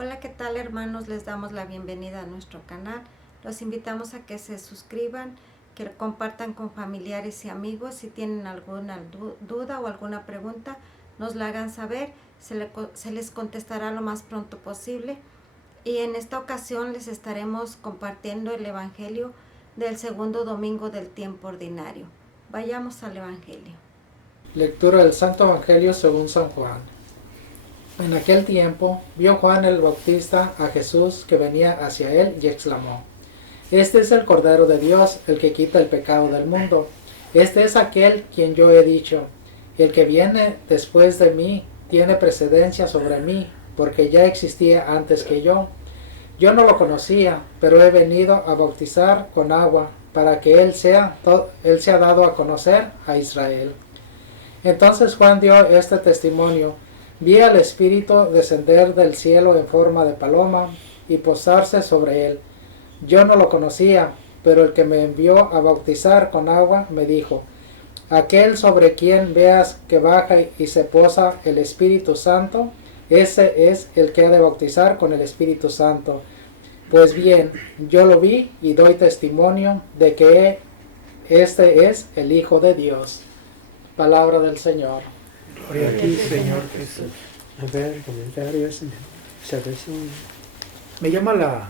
Hola, ¿qué tal, hermanos? Les damos la bienvenida a nuestro canal. Los invitamos a que se suscriban, que compartan con familiares y amigos. Si tienen alguna duda o alguna pregunta, nos la hagan saber. Se les contestará lo más pronto posible. Y en esta ocasión les estaremos compartiendo el Evangelio del segundo domingo del tiempo ordinario. Vayamos al Evangelio. Lectura del Santo Evangelio según San Juan. En aquel tiempo vio Juan el Bautista a Jesús que venía hacia él y exclamó: Este es el Cordero de Dios, el que quita el pecado del mundo. Este es aquel quien yo he dicho: el que viene después de mí tiene precedencia sobre mí, porque ya existía antes que yo. Yo no lo conocía, pero he venido a bautizar con agua, para que él sea dado a conocer a Israel. Entonces Juan dio este testimonio: Vi al Espíritu descender del cielo en forma de paloma y posarse sobre él. Yo no lo conocía, pero el que me envió a bautizar con agua me dijo: Aquel sobre quien veas que baja y se posa el Espíritu Santo, ese es el que ha de bautizar con el Espíritu Santo. Pues bien, yo lo vi y doy testimonio de que este es el Hijo de Dios. Palabra del Señor. Gloria a ti, Señor Jesús. A ver, comentarios. Me llama la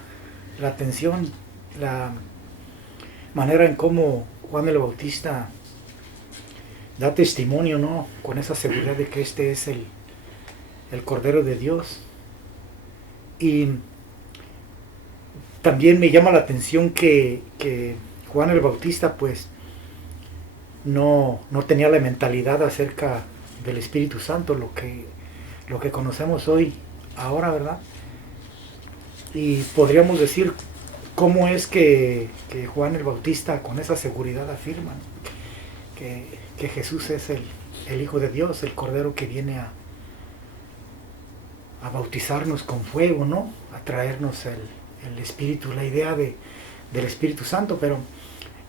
atención la manera en cómo Juan el Bautista da testimonio, ¿no? Con esa seguridad de que este es el Cordero de Dios. Y también me llama la atención que Juan el Bautista, pues, no tenía la mentalidad acerca del Espíritu Santo, lo que conocemos hoy, ahora, ¿verdad? Y podríamos decir cómo es que Juan el Bautista con esa seguridad afirma que Jesús es el Hijo de Dios, el Cordero que viene a bautizarnos con fuego, ¿no? A traernos el Espíritu, la idea del Espíritu Santo, pero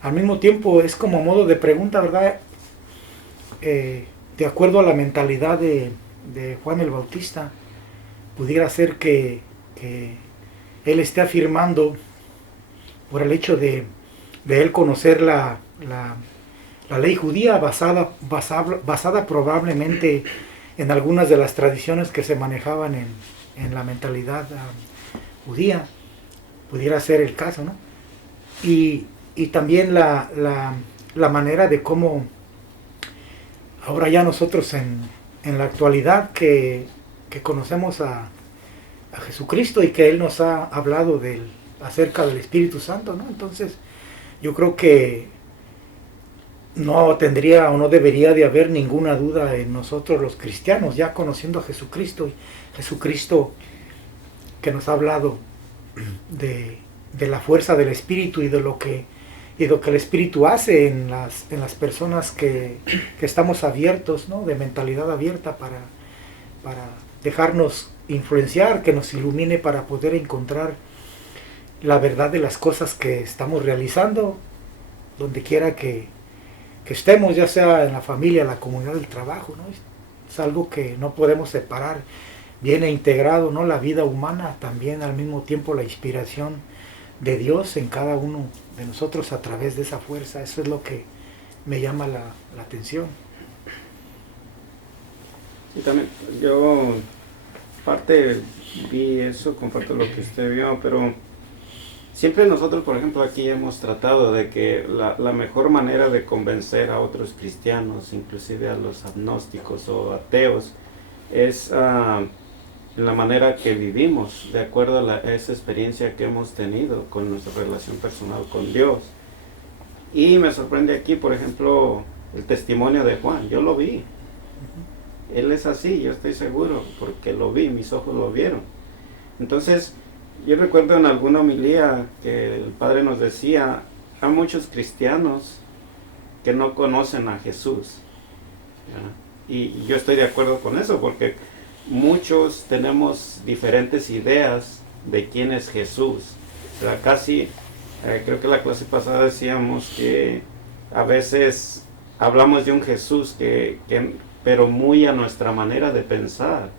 al mismo tiempo es como modo de pregunta, ¿verdad? De acuerdo a la mentalidad de Juan el Bautista, pudiera ser que él esté afirmando, por el hecho de él conocer la ley judía basada probablemente en algunas de las tradiciones que se manejaban en la mentalidad judía, pudiera ser el caso, ¿no? Y también la manera de cómo ahora ya nosotros en la actualidad que conocemos a Jesucristo y que Él nos ha hablado acerca del Espíritu Santo, ¿no? Entonces yo creo que no tendría o no debería de haber ninguna duda en nosotros los cristianos, ya conociendo a Jesucristo, y Jesucristo que nos ha hablado de la fuerza del Espíritu y de lo que el Espíritu hace en las personas que estamos abiertos, ¿no? De mentalidad abierta para dejarnos influenciar, que nos ilumine para poder encontrar la verdad de las cosas que estamos realizando, donde quiera que estemos, ya sea en la familia, la comunidad, del trabajo, ¿no? Es algo que no podemos separar, viene integrado, ¿no? La vida humana, también al mismo tiempo la inspiración de Dios en cada uno de nosotros a través de esa fuerza. Eso es lo que me llama la atención. Y también yo parte vi eso, comparto lo que usted vio, pero siempre nosotros, por ejemplo, aquí hemos tratado de que la mejor manera de convencer a otros cristianos, inclusive a los agnósticos o ateos, es la manera que vivimos, de acuerdo a esa experiencia que hemos tenido con nuestra relación personal con Dios. Y me sorprende aquí, por ejemplo, el testimonio de Juan. Yo lo vi. Él es así, yo estoy seguro, porque lo vi, mis ojos lo vieron. Entonces, yo recuerdo en alguna homilía que el Padre nos decía: hay muchos cristianos que no conocen a Jesús. ¿Ya? Y yo estoy de acuerdo con eso, porque muchos tenemos diferentes ideas de quién es Jesús. ¿Verdad? Casi, creo que la clase pasada decíamos que a veces hablamos de un Jesús pero muy a nuestra manera de pensar,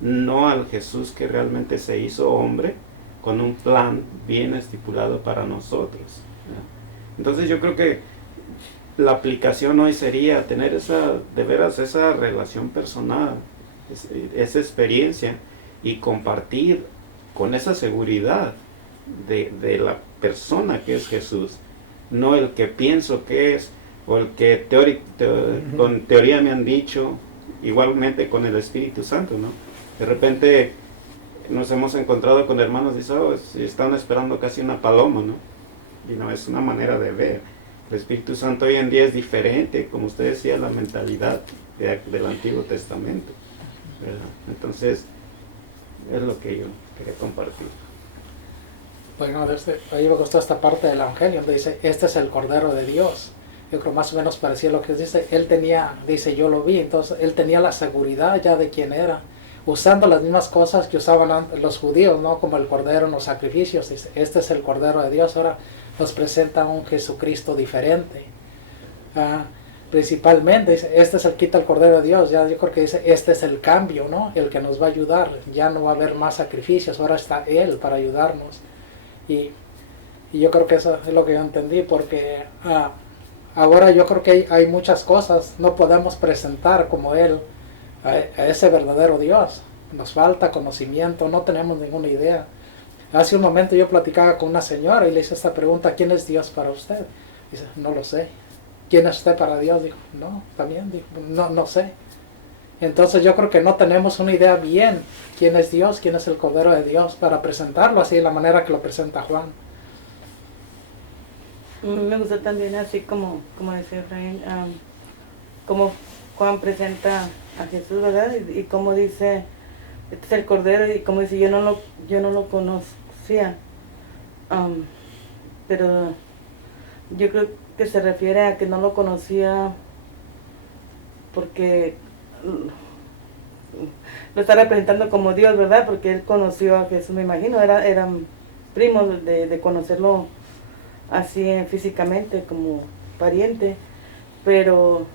no al Jesús que realmente se hizo hombre con un plan bien estipulado para nosotros. Entonces yo creo que la aplicación hoy sería tener de veras esa relación personal, esa experiencia, y compartir con esa seguridad de la persona que es Jesús, no el que pienso que es, o el que con teoría me han dicho, igualmente con el Espíritu Santo, ¿no? De repente nos hemos encontrado con hermanos y dicen, oh, están esperando casi una paloma, ¿no? Y no, es una manera de ver. El Espíritu Santo hoy en día es diferente, como usted decía, la mentalidad del Antiguo Testamento, ¿verdad? Entonces, es lo que yo quería compartir. Bueno, ahí me gustó esta parte del Evangelio donde dice, este es el Cordero de Dios. Yo creo más o menos parecía lo que dice, él tenía, dice, yo lo vi, entonces él tenía la seguridad ya de quién era, usando las mismas cosas que usaban los judíos, ¿no? Como el Cordero en los sacrificios, dice, este es el Cordero de Dios, ahora nos presenta un Jesucristo diferente. Principalmente, dice, este es el quita el Cordero de Dios, ya yo creo que dice, este es el cambio, ¿no? El que nos va a ayudar, ya no va a haber más sacrificios, ahora está Él para ayudarnos. Y yo creo que eso es lo que yo entendí, porque ahora yo creo que hay muchas cosas, no podemos presentar como Él, a ese verdadero Dios. Nos falta conocimiento, no tenemos ninguna idea. Hace un momento yo platicaba con una señora y le hice esta pregunta, ¿quién es Dios para usted? Dice, no lo sé. ¿Quién es usted para Dios? Dijo, no, también, dijo, no sé. Entonces yo creo que no tenemos una idea bien quién es Dios, quién es el Cordero de Dios, para presentarlo así de la manera que lo presenta Juan. Me gusta también así como decía Efraín, como Juan presenta a Jesús, ¿verdad? Y como dice, este es el Cordero, y como dice, yo no lo conocía, pero yo creo que se refiere a que no lo conocía porque lo está representando como Dios, ¿verdad? Porque él conoció a Jesús, me imagino, eran primos de conocerlo así físicamente, como pariente, pero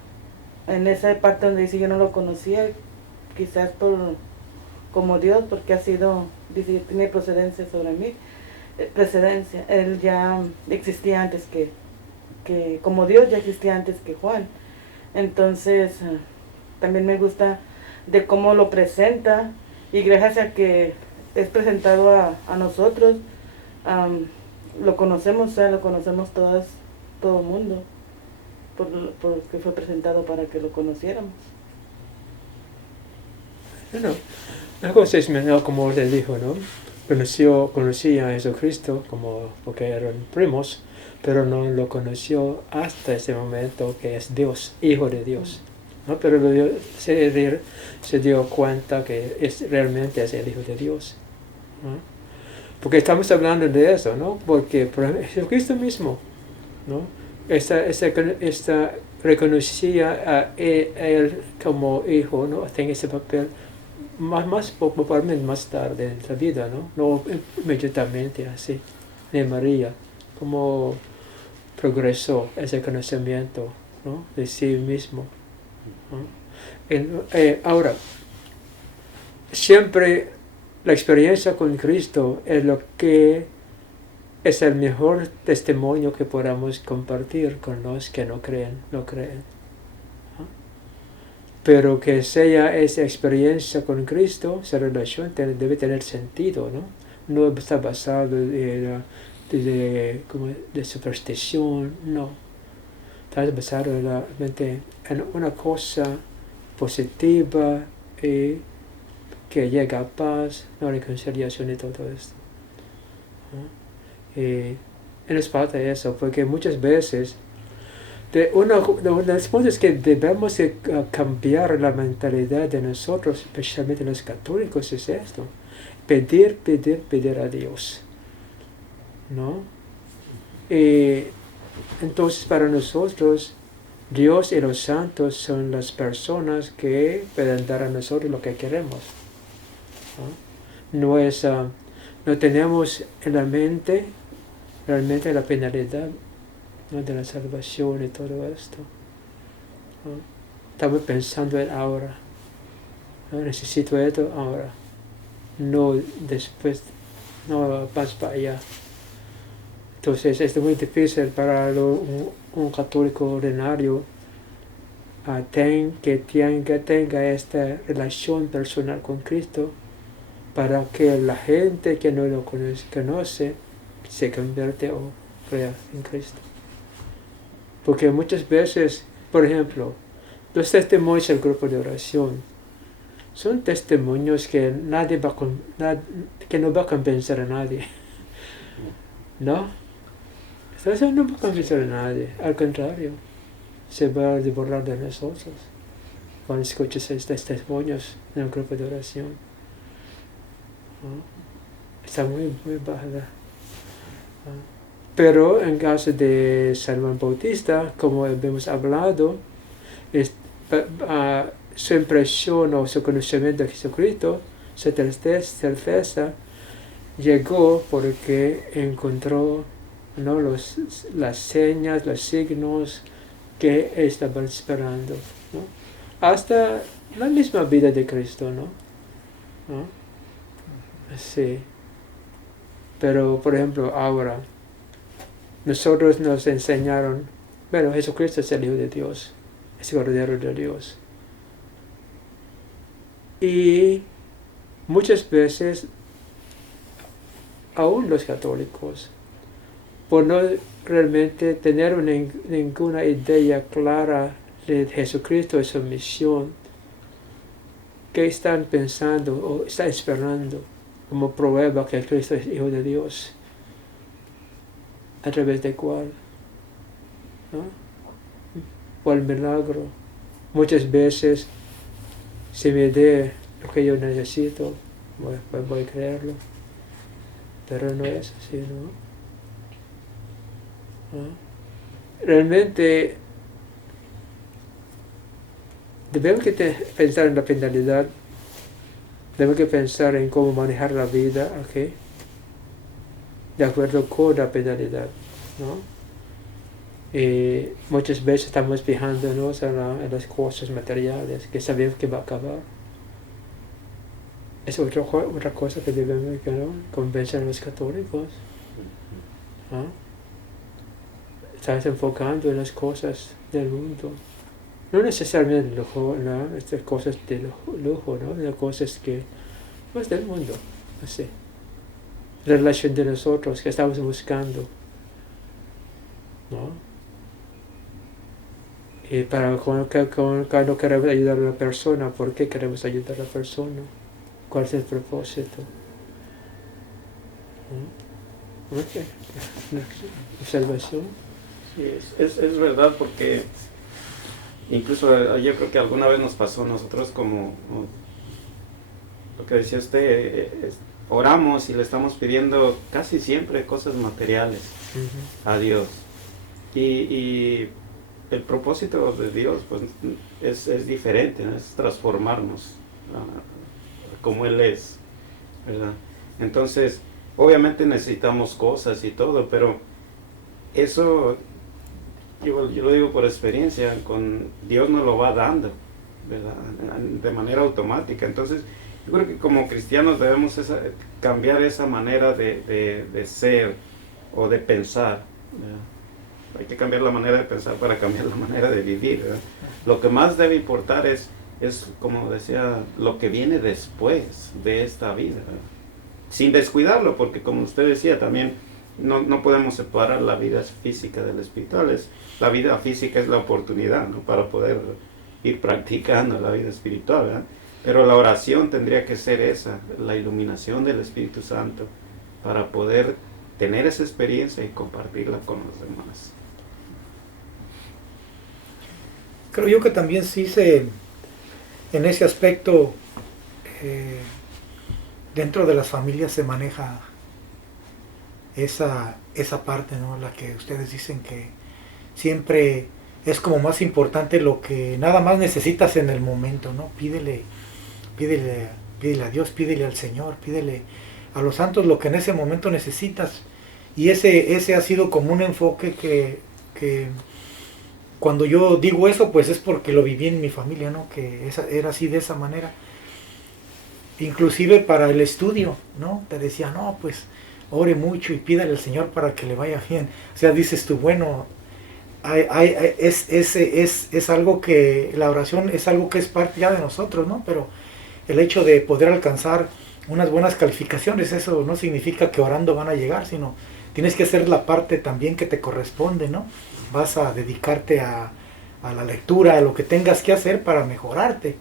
en esa parte donde dice yo no lo conocía, quizás como Dios, porque ha sido, dice, tiene procedencia sobre mí, precedencia, él ya existía antes que como Dios ya existía antes que Juan. Entonces también me gusta de cómo lo presenta, y gracias a que es presentado a nosotros, lo conocemos, lo conocemos todo el mundo, porque fue presentado para que lo conociéramos. Bueno, la cosa es menor, como le dijo, ¿no? Conocía a Jesucristo porque eran primos, pero no lo conoció hasta ese momento que es Dios, Hijo de Dios, ¿no? Pero se dio cuenta que realmente es el Hijo de Dios, ¿no? Porque estamos hablando de eso, ¿no? Porque por ejemplo, Jesucristo mismo, ¿no? Reconocía a él como hijo, ¿no? Tiene ese papel más popularmente más tarde en la vida, ¿no? No inmediatamente así, de María, como progresó ese conocimiento, ¿no? De sí mismo, ¿no? Ahora, siempre la experiencia con Cristo es lo que es el mejor testimonio que podamos compartir con los que no creen. Pero que sea esa experiencia con Cristo, esa relación debe tener sentido, ¿no? No está basado de superstición, no. Está basado realmente en una cosa positiva y que llega a paz, la reconciliación y todo esto, ¿no? Y nos falta eso, porque muchas veces una de las cosas que debemos cambiar la mentalidad de nosotros, especialmente los católicos, es esto: pedir a Dios, ¿no? Y entonces para nosotros Dios y los santos son las personas que pueden dar a nosotros lo que queremos, ¿no? No tenemos en la mente realmente la penalidad, ¿no? De la salvación y todo esto, ¿no? Estamos pensando en ahora, ¿no? Necesito esto ahora, no después, no más para allá. Entonces es muy difícil para un católico ordinario que tenga esta relación personal con Cristo, para que la gente que no lo conoce se convierte o crea en Cristo. Porque muchas veces, por ejemplo, los testimonios del grupo de oración son testimonios que que no va a convencer a nadie, ¿no? Eso no va a convencer a nadie, al contrario, se va a burlar de nosotros cuando escuchas estos testimonios en el grupo de oración, ¿no? Está muy baja. Pero en caso de San Juan Bautista, como hemos hablado, su impresión o su conocimiento de Jesucristo, su certeza, llegó porque encontró, ¿no?, las señas, los signos que estaban esperando, ¿no? Hasta la misma vida de Cristo, ¿no? Sí. Pero, por ejemplo, ahora, nosotros nos enseñaron, bueno, Jesucristo es el Hijo de Dios, es el Cordero de Dios. Y muchas veces, aún los católicos, por no realmente tener ninguna idea clara de Jesucristo y su misión, ¿qué están pensando o están esperando como prueba que Cristo es Hijo de Dios? ¿A través de cuál? ¿No? ¿Cuál milagro? Muchas veces, si me dé lo que yo necesito, voy a creerlo. Pero no es así, ¿no? Realmente debemos que pensar en la finalidad, debemos que pensar en cómo manejar la vida, ¿ok?, de acuerdo con la finalidad, ¿no? Y muchas veces estamos fijándonos en las cosas materiales que sabemos que va a acabar. Es otra cosa que debemos, ¿no?, convencer a los católicos, ¿no? Estás enfocando en las cosas del mundo, no necesariamente el lujo, ¿no?, estas cosas de lujo, ¿no?, las cosas que más del mundo, así. La relación de nosotros que estamos buscando, ¿no? Y para cuando queremos ayudar a la persona, ¿por qué queremos ayudar a la persona? ¿Cuál es el propósito? ¿No? Okay. Observación. Sí, es verdad, porque incluso yo creo que alguna vez nos pasó a nosotros como lo que decía usted, oramos y le estamos pidiendo casi siempre cosas materiales a Dios. Y el propósito de Dios pues es diferente, ¿no? Es transformarnos como Él es, ¿verdad? Entonces, obviamente necesitamos cosas y todo, pero eso, yo lo digo por experiencia, con Dios nos lo va dando, ¿verdad?, de manera automática. Entonces, yo creo que como cristianos debemos cambiar esa manera de ser o de pensar, ¿verdad? Hay que cambiar la manera de pensar para cambiar la manera de vivir, ¿verdad? Lo que más debe importar es como decía, lo que viene después de esta vida, ¿verdad?, sin descuidarlo, porque como usted decía también, no podemos separar la vida física de la espiritual. La vida física es la oportunidad, ¿no?, para poder ir practicando la vida espiritual, ¿verdad? Pero la oración tendría que ser esa, la iluminación del Espíritu Santo, para poder tener esa experiencia y compartirla con los demás. Creo yo que también sí en ese aspecto, dentro de las familias se maneja esa parte, ¿no?, la que ustedes dicen que siempre es como más importante lo que nada más necesitas en el momento, ¿no? Pídele a Dios, pídele al Señor, pídele a los santos lo que en ese momento necesitas. Y ese ha sido como un enfoque que cuando yo digo eso, pues es porque lo viví en mi familia, ¿no?, que era así de esa manera. inclusive para el estudio, ¿no? Te decía, no, pues ore mucho y pídale al Señor para que le vaya bien. O sea, dices tú, bueno, es algo que, la oración es algo que es parte ya de nosotros, ¿no? Pero el hecho de poder alcanzar unas buenas calificaciones, eso no significa que orando van a llegar, sino tienes que hacer la parte también que te corresponde, ¿no? Vas a dedicarte a la lectura, a lo que tengas que hacer para mejorarte.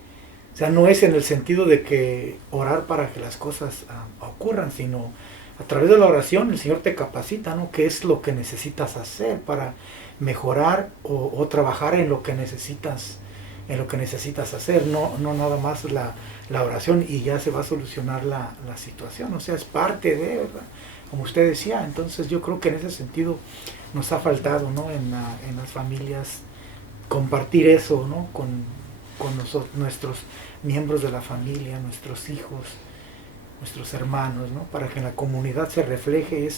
O sea, no es en el sentido de que orar para que las cosas ocurran, sino a través de la oración el Señor te capacita, ¿no? ¿Qué es lo que necesitas hacer para mejorar o trabajar en lo que necesitas hacer? No nada más la oración y ya se va a solucionar la situación. O sea, es parte de, ¿verdad? Como usted decía. Entonces yo creo que en ese sentido nos ha faltado, ¿no? En las familias compartir eso, ¿no? Con nuestros miembros de la familia, nuestros hijos, nuestros hermanos, ¿no? Para que en la comunidad se refleje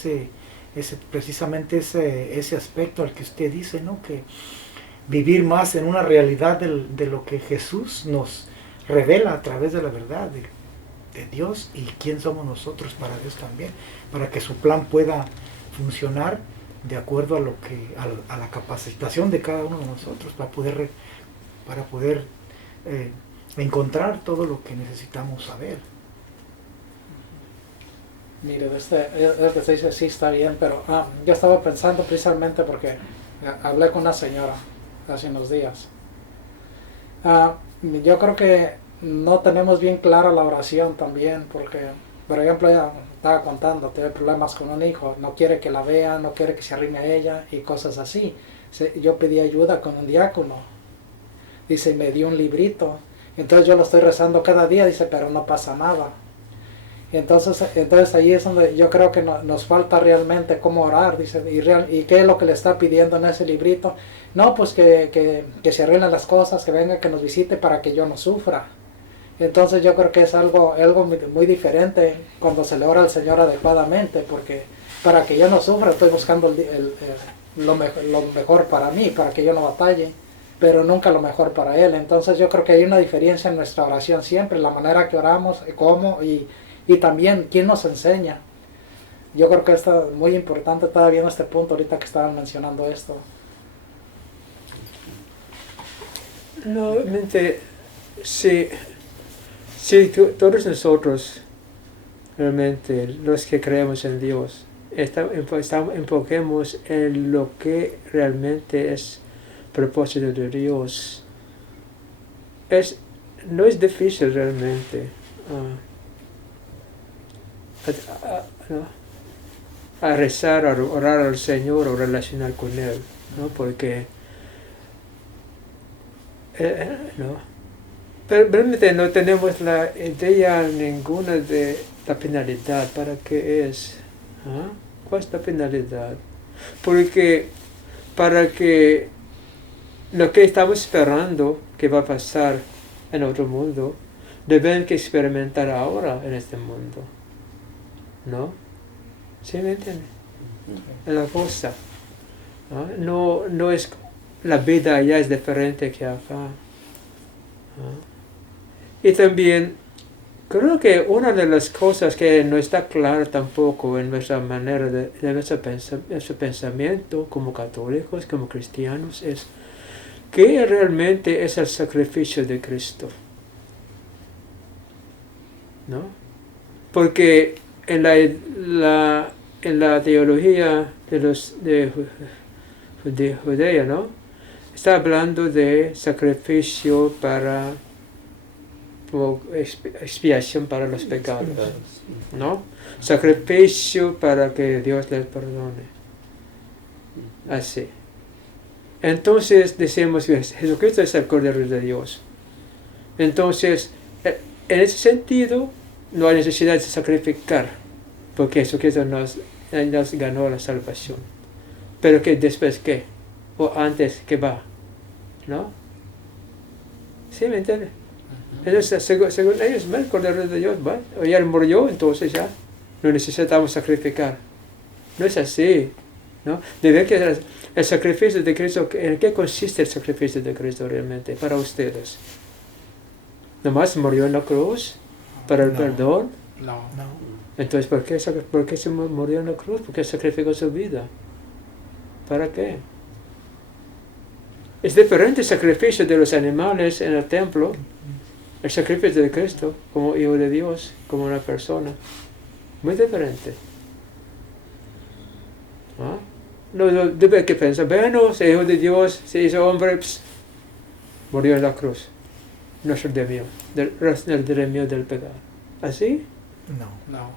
precisamente ese aspecto al que usted dice, ¿no? Que vivir más en una realidad de lo que Jesús nos revela a través de la verdad de Dios y quién somos nosotros para Dios también, para que su plan pueda funcionar de acuerdo a la capacitación de cada uno de nosotros para poder encontrar todo lo que necesitamos saber. Mire, lo que se dice sí está bien, pero yo estaba pensando precisamente porque hablé con una señora hace unos días. Yo creo que no tenemos bien clara la oración también, porque, por ejemplo, ella estaba contando, tiene problemas con un hijo, no quiere que la vea, no quiere que se arrime a ella y cosas así. Yo pedí ayuda con un diácono, dice, me dio un librito, entonces yo lo estoy rezando cada día, dice, pero no pasa nada. Entonces ahí es donde yo creo que nos falta realmente cómo orar, dice, y qué es lo que le está pidiendo en ese librito. No, pues que se arreglen las cosas, que venga, que nos visite para que yo no sufra. Entonces yo creo que es algo muy diferente cuando se le ora al Señor adecuadamente, porque para que yo no sufra estoy buscando lo mejor para mí, para que yo no batalle, pero nunca lo mejor para Él. Entonces yo creo que hay una diferencia en nuestra oración siempre, la manera que oramos, cómo y también quién nos enseña. Yo creo que esto es muy importante, estaba viendo este punto ahorita que estaban mencionando esto. No, realmente, si todos nosotros, realmente, los que creemos en Dios, enfoquemos en lo que realmente es propósito de Dios, no es difícil realmente a rezar, a orar al Señor o relacionar con Él, ¿no? Porque no, pero realmente no tenemos la idea ninguna de la finalidad, para qué es, ¿cuál es la finalidad? Porque para que lo que estamos esperando que va a pasar en otro mundo, deben que experimentar ahora en este mundo, ¿no? ¿Sí me entiende? La cosa, no es, la vida allá es diferente que acá, ¿no? Y también creo que una de las cosas que no está clara tampoco en nuestra manera de nuestro pensamiento como católicos, como cristianos, es ¿qué realmente es el sacrificio de Cristo? ¿No? Porque en la teología de Judea, ¿no? Está hablando de sacrificio para expiación para los pecados, ¿no? Sacrificio para que Dios les perdone. Así. Entonces decimos que Jesucristo es el Cordero de Dios. Entonces, en ese sentido, no hay necesidad de sacrificar, porque Jesucristo nos ganó la salvación. Pero que después, ¿qué? O antes, ¿qué va? ¿No? ¿Sí me entiende? Entonces, según ellos, el Cordero de Dios, ¿va? O ya murió, entonces ya no necesitamos sacrificar. No es así, ¿no? Debe que el sacrificio de Cristo, ¿en qué consiste el sacrificio de Cristo realmente para ustedes? ¿Nomás murió en la cruz? para el No. perdón. No. No. Entonces, ¿por qué se murió en la cruz? ¿Por qué sacrificó su vida? ¿Para qué? Es diferente el sacrificio de los animales en el templo, el sacrificio de Cristo como Hijo de Dios, como una persona. Muy diferente. ¿Ah? No debe que pensar, bueno, se Hijo de Dios, se hizo hombre, murió en la cruz. Nuestro redimió, el redimió del pecado. ¿Así? No. No.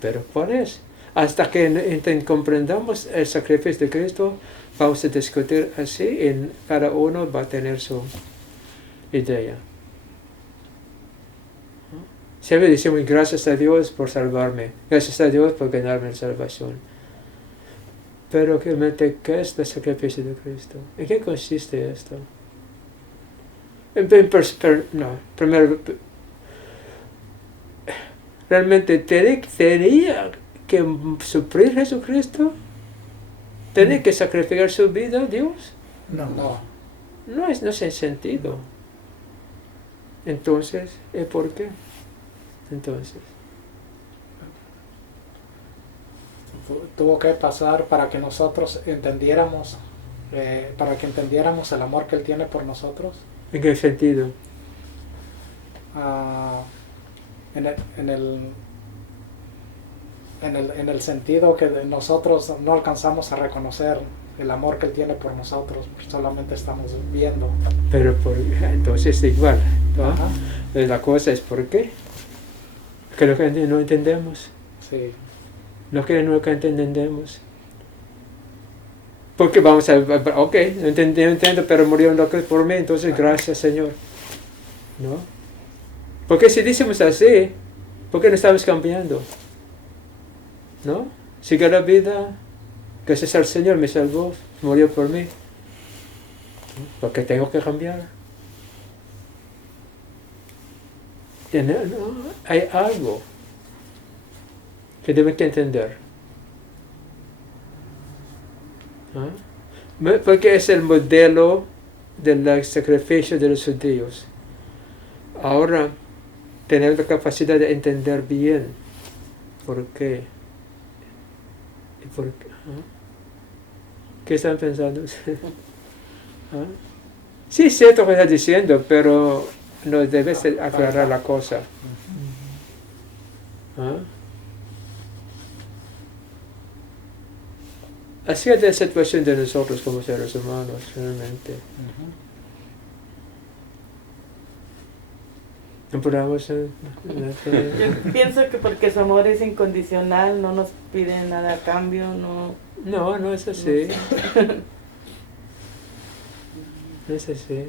Pero ¿cuál es? Hasta que comprendamos el sacrificio de Cristo, vamos a discutir así y cada uno va a tener su idea. Siempre decimos gracias a Dios por salvarme, gracias a Dios por ganarme la salvación. Pero realmente, ¿qué es el sacrificio de Cristo? ¿En qué consiste esto? Primero, ¿realmente tenía que sufrir Jesucristo? ¿Tenía que sacrificar su vida a Dios? No. No. No es sentido. Entonces, ¿y por qué? Entonces, Tuvo que pasar para que nosotros entendiéramos, el amor que Él tiene por nosotros. ¿en qué sentido? En el sentido que nosotros no alcanzamos a reconocer el amor que Él tiene por nosotros, solamente estamos viendo. Pero entonces igual, ¿no? Ajá. La cosa es ¿por qué? Que lo que no entendemos. Sí. Lo que nunca entendemos. Porque vamos a, ok, no entiendo, pero murió en la cruz por mí, entonces gracias Señor. ¿No? Porque si decimos así, ¿por qué no estamos cambiando? ¿No? Sigue la vida, gracias al Señor me salvó, murió por mí. ¿Por qué tengo que cambiar? No, hay algo que deben que entender. ¿Ah? Porque es el modelo del sacrificio de los judíos. Ahora, tener la capacidad de entender bien por qué. ¿Y por qué? ¿Ah? ¿Qué están pensando ustedes? ¿Ah? Sí, es cierto lo que estás diciendo, pero no debes aclarar la cosa. ¿Ah? Así es la situación de nosotros como seres humanos, realmente. No podamos... Yo pienso que porque su amor es incondicional, no nos pide nada a cambio, no... No es así. No es así.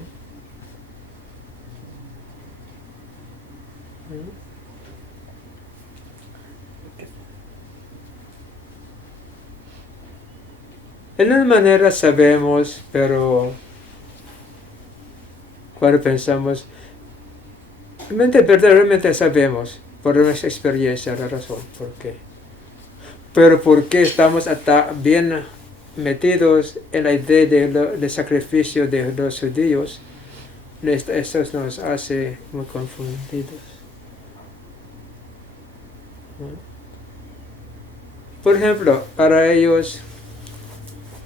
En una manera sabemos, pero cuando pensamos, verdaderamente sabemos, por nuestra experiencia, la razón, por qué. Pero por qué estamos bien metidos en la idea del sacrificio de los judíos, esto nos hace muy confundidos. Por ejemplo, para ellos,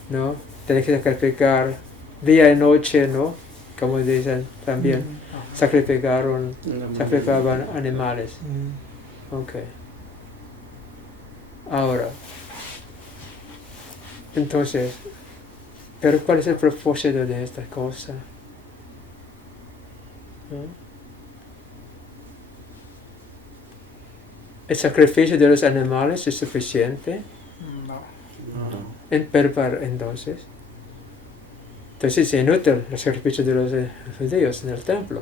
¿no? Tienen que sacrificar día y noche, ¿no? Como dicen también, sacrificaban animales. Ok. Ahora, entonces, ¿pero cuál es el propósito de esta cosa? ¿No? ¿El sacrificio de los animales es suficiente? No. Entonces es inútil el sacrificio de los judíos en el templo.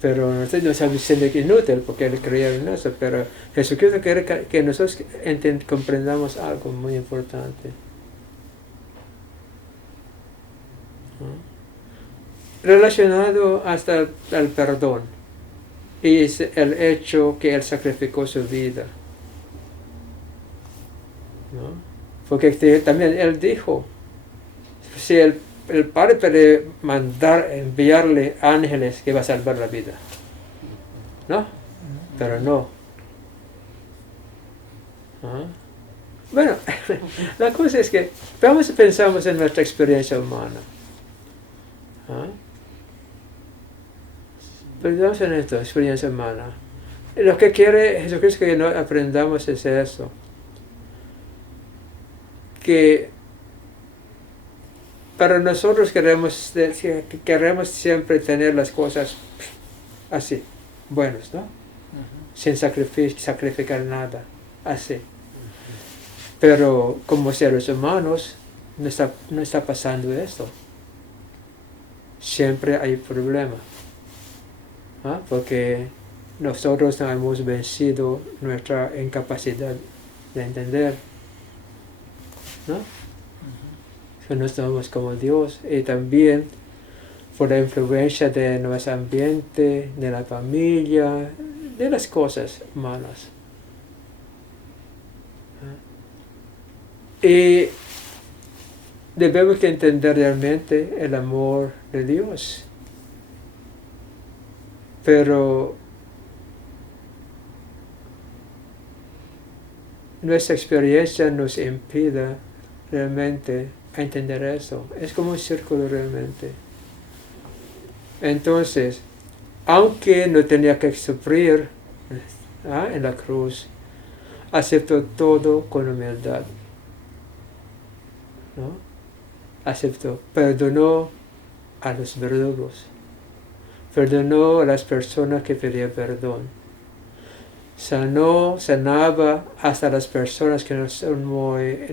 Pero no estamos diciendo que es inútil porque él creía en eso, pero Jesucristo quiere que nosotros comprendamos algo muy importante. ¿No? Relacionado hasta el perdón y es el hecho que él sacrificó su vida. ¿No? Porque también él dijo, si el el Padre puede enviarle ángeles que va a salvar la vida, ¿no? Pero no. ¿Ah? Bueno, la cosa es que pensamos en nuestra experiencia humana. ¿Ah? Pensamos en esto, experiencia humana. Y lo que quiere Jesucristo que no aprendamos es eso. Que para nosotros queremos siempre tener las cosas así, buenas, ¿no? Sin sacrificar nada, así. Pero como seres humanos no está pasando esto. Siempre hay problema. ¿Ah? Porque nosotros no hemos vencido nuestra incapacidad de entender, ¿no? Que no somos como Dios, y también por la influencia de nuestro ambiente, de la familia, de las cosas humanas. ¿Ah? Y debemos que entender realmente el amor de Dios. Pero nuestra experiencia nos impide realmente entender eso. Es como un círculo realmente. Entonces, aunque no tenía que sufrir en la cruz, aceptó todo con humildad, ¿no? Aceptó, perdonó a los verdugos, perdonó a las personas que pedían perdón, sanaba hasta las personas que no son muy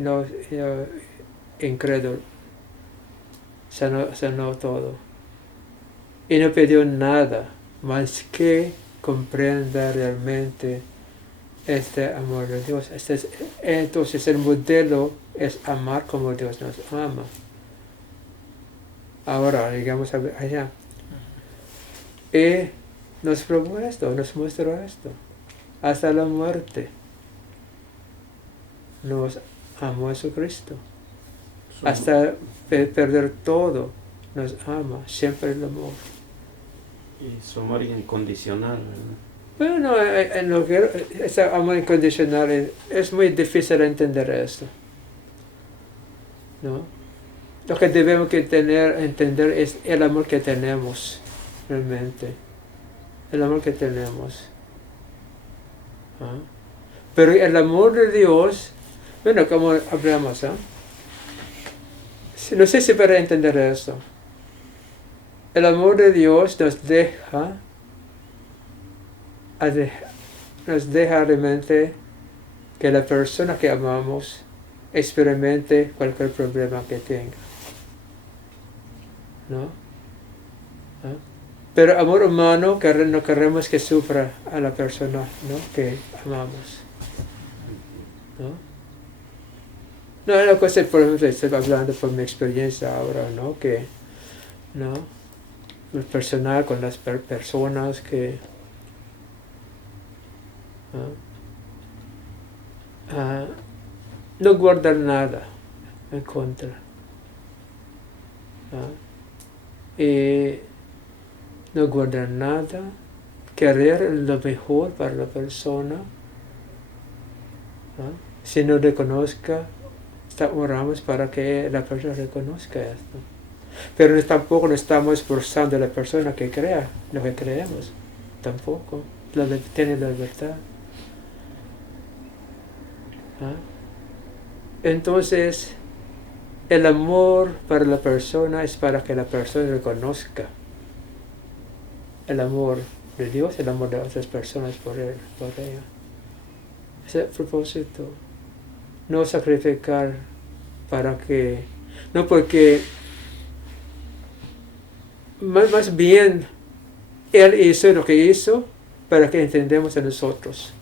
incrédulos, sanó todo. Y no pidió nada más que comprenda realmente este amor de Dios. Entonces el modelo es amar como Dios nos ama. Ahora, digamos allá. Y nos probó esto, nos mostró esto. Hasta la muerte. Nos amó a Jesucristo. Hasta perder todo, nos ama. Siempre el amor. Y su amor incondicional, ¿verdad? Bueno, ese amor incondicional es muy difícil entender esto, ¿no? Lo que debemos entender es el amor que tenemos, realmente. El amor que tenemos. ¿Ah? Pero el amor de Dios, bueno, como hablamos, no sé si para entender esto. El amor de Dios nos deja realmente que la persona que amamos experimente cualquier problema que tenga, ¿no? ¿Ah? Pero amor humano, no queremos que sufra a la persona, ¿no?, que amamos, ¿no? No, la cosa, por ejemplo, estoy hablando por mi experiencia ahora, ¿no? Que, ¿no?, el personal con las personas que no guardar nada en contra, y no guardar nada, querer lo mejor para la persona, si no reconozca, oramos para que la persona reconozca esto. Pero tampoco no estamos forzando a la persona que crea lo que creemos. Tampoco. Tiene la libertad. Entonces, el amor para la persona es para que la persona reconozca el amor de Dios, el amor de otras personas por él, por ella. Ese es el propósito. No sacrificar para que... No, porque... Más bien, Él hizo lo que hizo para que entendamos a nosotros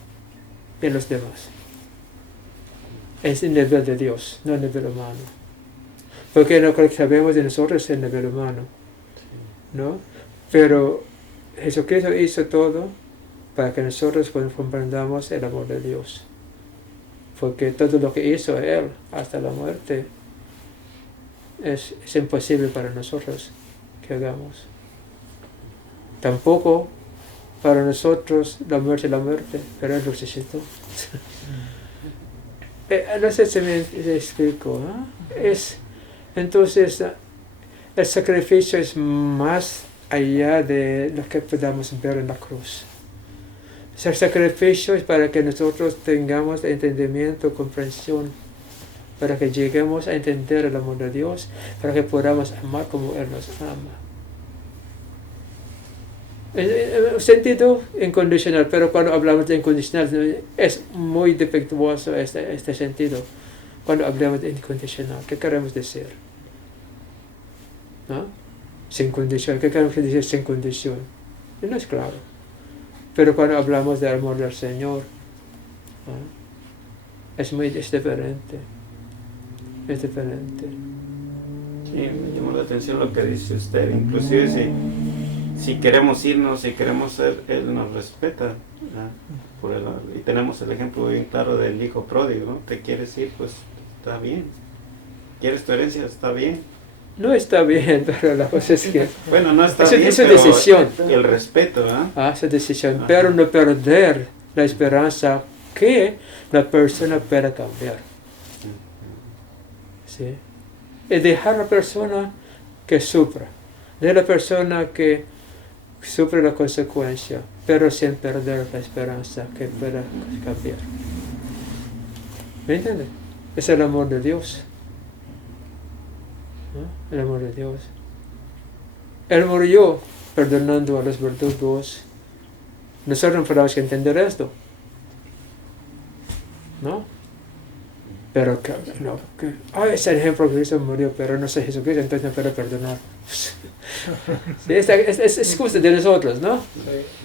y a los demás. Es el nivel de Dios, no el nivel humano. Porque lo que sabemos de nosotros es el nivel humano, ¿no? Pero Jesucristo hizo todo para que nosotros comprendamos el amor de Dios. Porque todo lo que hizo Él hasta la muerte es imposible para nosotros que hagamos. Tampoco para nosotros la muerte, pero Él resucitó. No sé si me explico. Entonces, el sacrificio es más allá de lo que podamos ver en la cruz. El sacrificio es para que nosotros tengamos entendimiento, comprensión, para que lleguemos a entender el amor de Dios, para que podamos amar como Él nos ama. En sentido incondicional, pero cuando hablamos de incondicional es muy defectuoso este sentido. Cuando hablamos de incondicional, ¿qué queremos decir? ¿No? Sin condición, ¿qué queremos decir sin condición? No es claro. Pero cuando hablamos del amor del Señor, ¿no? Es diferente. Es diferente. Sí, me llamó la atención lo que dice usted. Inclusive si queremos irnos, si queremos ser, Él nos respeta. Y tenemos el ejemplo bien claro del hijo pródigo, ¿no? Te quieres ir, pues está bien. ¿Quieres tu herencia? Está bien. No está bien, pero la cosa es que... Bueno, no está bien, es su pero decisión. El respeto, ¿eh? Su decisión. Ajá. Pero no perder la esperanza que la persona pueda cambiar. ¿Sí? Y dejar a la persona que sufra. De la persona que sufre la consecuencia, pero sin perder la esperanza que pueda cambiar. ¿Me entiendes? Es el amor de Dios. ¿No? El amor de Dios. Él murió perdonando a los verdugos. Nosotros no podemos entender esto. ¿No? Pero es el ejemplo que Cristo murió, pero no sé Jesucristo, entonces no puede perdonar. Sí, es excusa de nosotros, ¿no? Sí.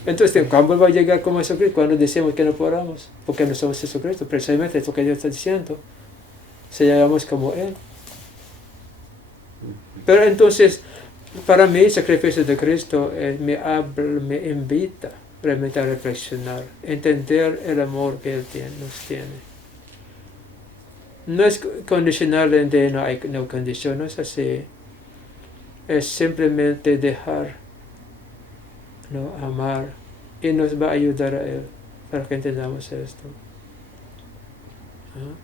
Entonces, ¿cómo va a llegar como Jesucristo cuando decimos que no podamos? Porque no somos Jesucristo, precisamente es lo que Dios está diciendo. Si llegamos como Él. Pero entonces, para mí, el sacrificio de Cristo me invita realmente a reflexionar, entender el amor que Él nos tiene. No es condicional de no hay no condición, no es así. Es simplemente dejar, ¿no? Amar, y nos va a ayudar a Él para que entendamos esto. ¿No?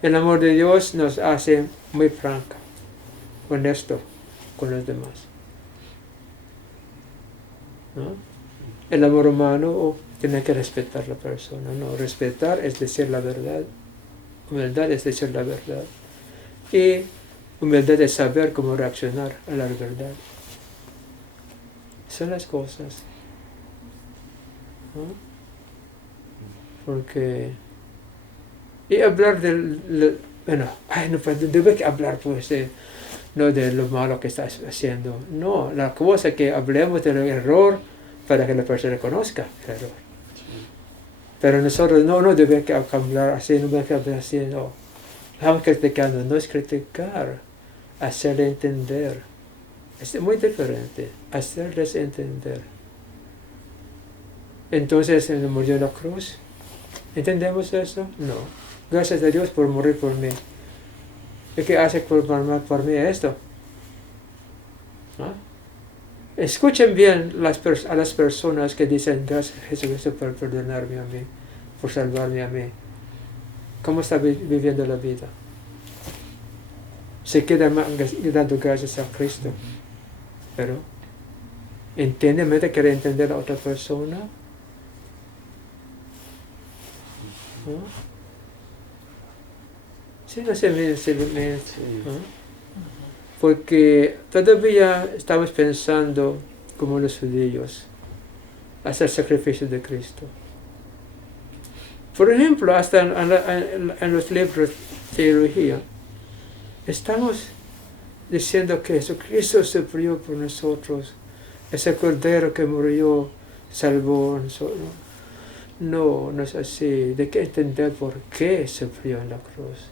El amor de Dios nos hace muy franca, honesto con los demás. ¿No? El amor humano tiene que respetar a la persona, no, respetar es decir la verdad. Humildad es decir la verdad. Y humildad es saber cómo reaccionar a la verdad. Son las cosas. ¿No? Porque... Y hablar debe que hablar pues no de lo malo que estás haciendo. No, la cosa es que hablemos del error para que la persona conozca el error. Pero nosotros no debemos hablar así, no debemos hablar así, no. Estamos criticando, no es criticar, hacerle entender. Es muy diferente, hacerles entender. Entonces, Él murió en la cruz. ¿Entendemos eso? No. Gracias a Dios por morir por mí. ¿Y qué hace por mí esto? ¿No? Escuchen bien a las personas que dicen gracias a Jesucristo por perdonarme a mí, por salvarme a mí. ¿Cómo está viviendo la vida? Se queda dando gracias a Cristo. Pero, ¿entiende? ¿Quiere entender a otra persona? ¿No? Sí, no sé, ¿no? Porque todavía estamos pensando como los judíos, hacer sacrificio de Cristo. Por ejemplo, hasta en los libros de teología, estamos diciendo que Jesucristo sufrió por nosotros, ese cordero que murió, salvó a nosotros. No es así. ¿De qué entender por qué sufrió en la cruz?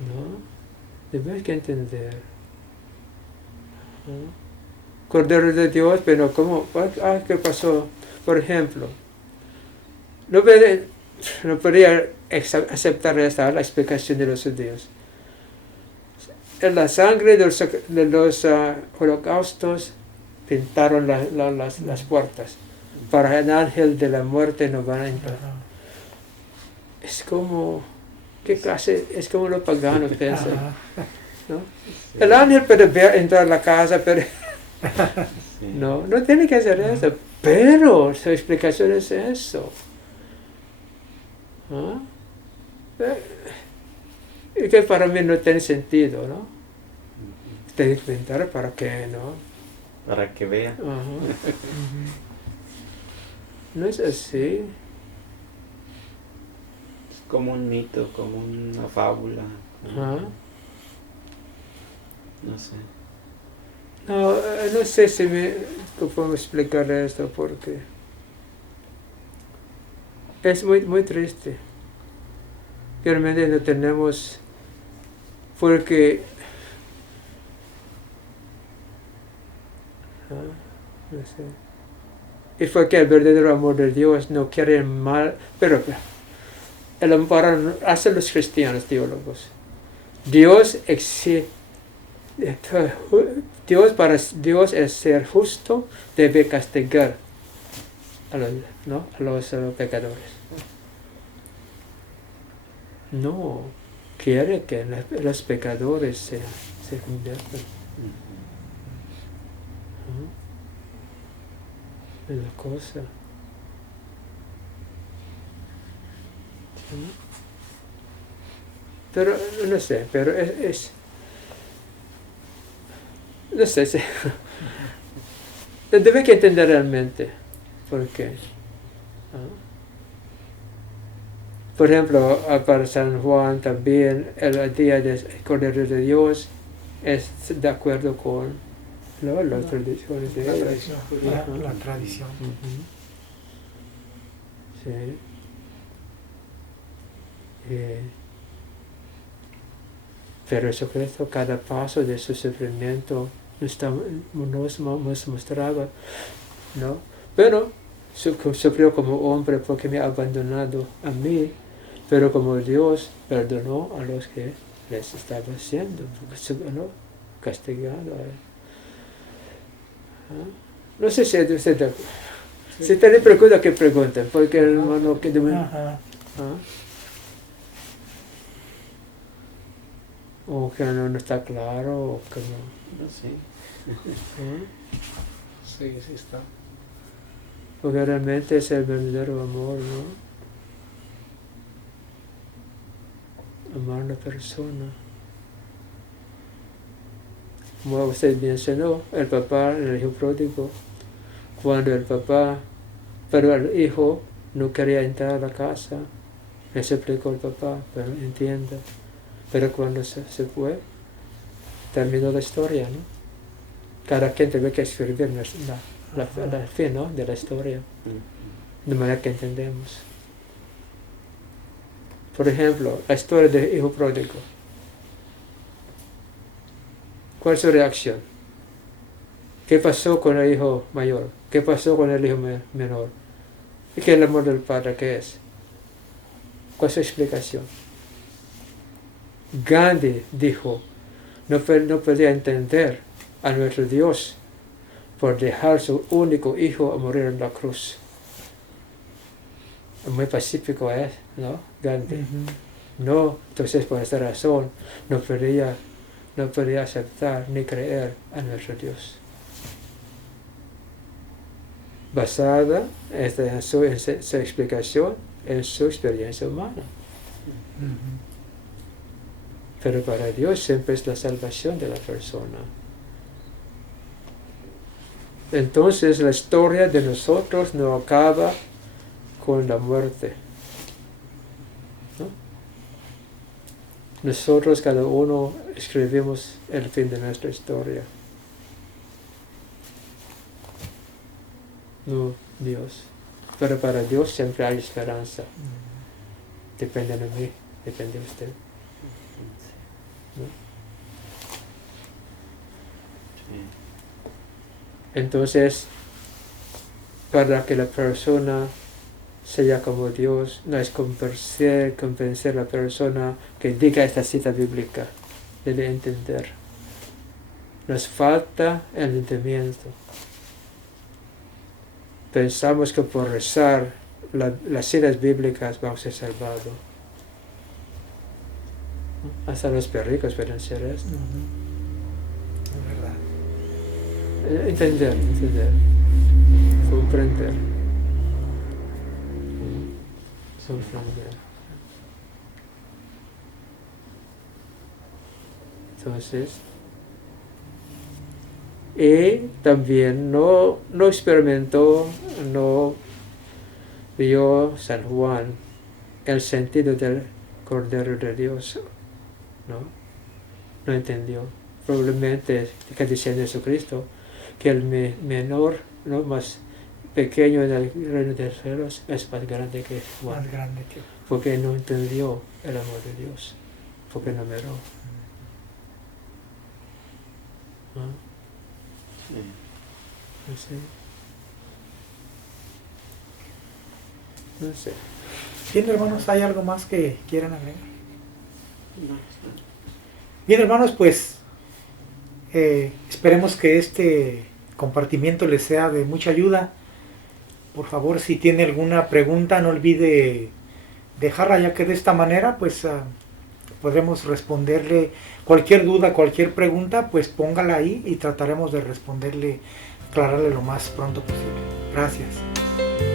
¿No? Debes que entender. ¿No? Cordero de Dios, pero ¿cómo? ¿Qué pasó? Por ejemplo, no podría aceptar la explicación de los judíos. en la sangre de los holocaustos pintaron las puertas. Para el ángel de la muerte no van a entrar. Ajá. Es como, ¿qué clase? Es como los paganos piensan, Ajá. ¿no? El ángel puede entrar a la casa, pero Sí. no tiene que hacer eso. Pero su explicación es eso. ¿Ah? Y que para mí no tiene sentido, ¿no? Te inventar para qué, ¿no? Para que vea. Ajá. No es así. Es como un mito, como una fábula. Ajá. No sé. No sé si puedo explicar esto porque es muy triste. Realmente no tenemos, porque no sé. Y fue que el verdadero amor de Dios no quiere el mal, pero el amor hacen los cristianos teólogos. Dios Dios es ser justo, debe castigar a los pecadores. No, quiere que los pecadores se conviertan. Es la cosa. Pero no sé, pero es no sé si debe que entender realmente por qué. Por ejemplo, para San Juan también el día del Cordero de Dios es de acuerdo con las tradiciones de La ellos. tradición. Ajá. La tradición. Ujú. Sí. Pero Jesucristo, cada paso de su sufrimiento nos mostraba, ¿no? Pero sufrió como hombre porque me ha abandonado a mí, pero como Dios perdonó a los que les estaba haciendo, ¿no? Castigado a él. ¿Ah? No sé si si tienen preguntas que pregunten, porque el hermano que Ajá. ¿ah? O que no está claro, o que no. No sé. ¿Ah? Sí está. Porque realmente es el verdadero amor, ¿no? Amar a una persona. Como usted mencionó, el papá, el hijo pródigo, cuando pero el hijo no quería entrar a la casa, le suplicó al papá, pero entienda. Pero cuando se fue, terminó la historia, ¿no? Cada quien tiene que escribir la fin, ¿no? De la historia, de manera que entendemos. Por ejemplo, la historia del hijo pródigo. ¿Cuál es su reacción? ¿Qué pasó con el hijo mayor? ¿Qué pasó con el hijo menor? ¿Y qué es el amor del padre? ¿Qué es? ¿Cuál es su explicación? Gandhi dijo, no podía entender a nuestro Dios por dejar su único hijo a morir en la cruz. Muy pacífico es, ¿no? Gandhi. No, entonces por esta razón no podía aceptar ni creer a nuestro Dios. Basada en su explicación en su experiencia humana. Pero para Dios siempre es la salvación de la persona. Entonces la historia de nosotros no acaba con la muerte, ¿no? Nosotros cada uno escribimos el fin de nuestra historia. No Dios. Pero para Dios siempre hay esperanza. Depende de mí, depende de usted. Entonces, para que la persona sea como Dios, no es convencer a la persona que diga esta cita bíblica. de entender. Nos falta el entendimiento. Pensamos que por rezar las citas bíblicas vamos a ser salvados. Hasta los perricos pueden ser esto. Es verdad. Entender, comprender. Comprender. Entonces, y también no experimentó, no vio San Juan el sentido del Cordero de Dios, no entendió. Probablemente, que dice Jesucristo, que el menor, más pequeño en el reino de los cielos es más grande que Juan. Más grande que... Porque no entendió el amor de Dios, porque no miró. No sé. Bien, hermanos, ¿hay algo más que quieran agregar? Bien, hermanos, pues esperemos que este compartimiento les sea de mucha ayuda. Por favor, si tiene alguna pregunta, no olvide dejarla, ya que de esta manera pues podremos responderle cualquier duda, cualquier pregunta, pues póngala ahí y trataremos de responderle, aclararle lo más pronto posible. Gracias.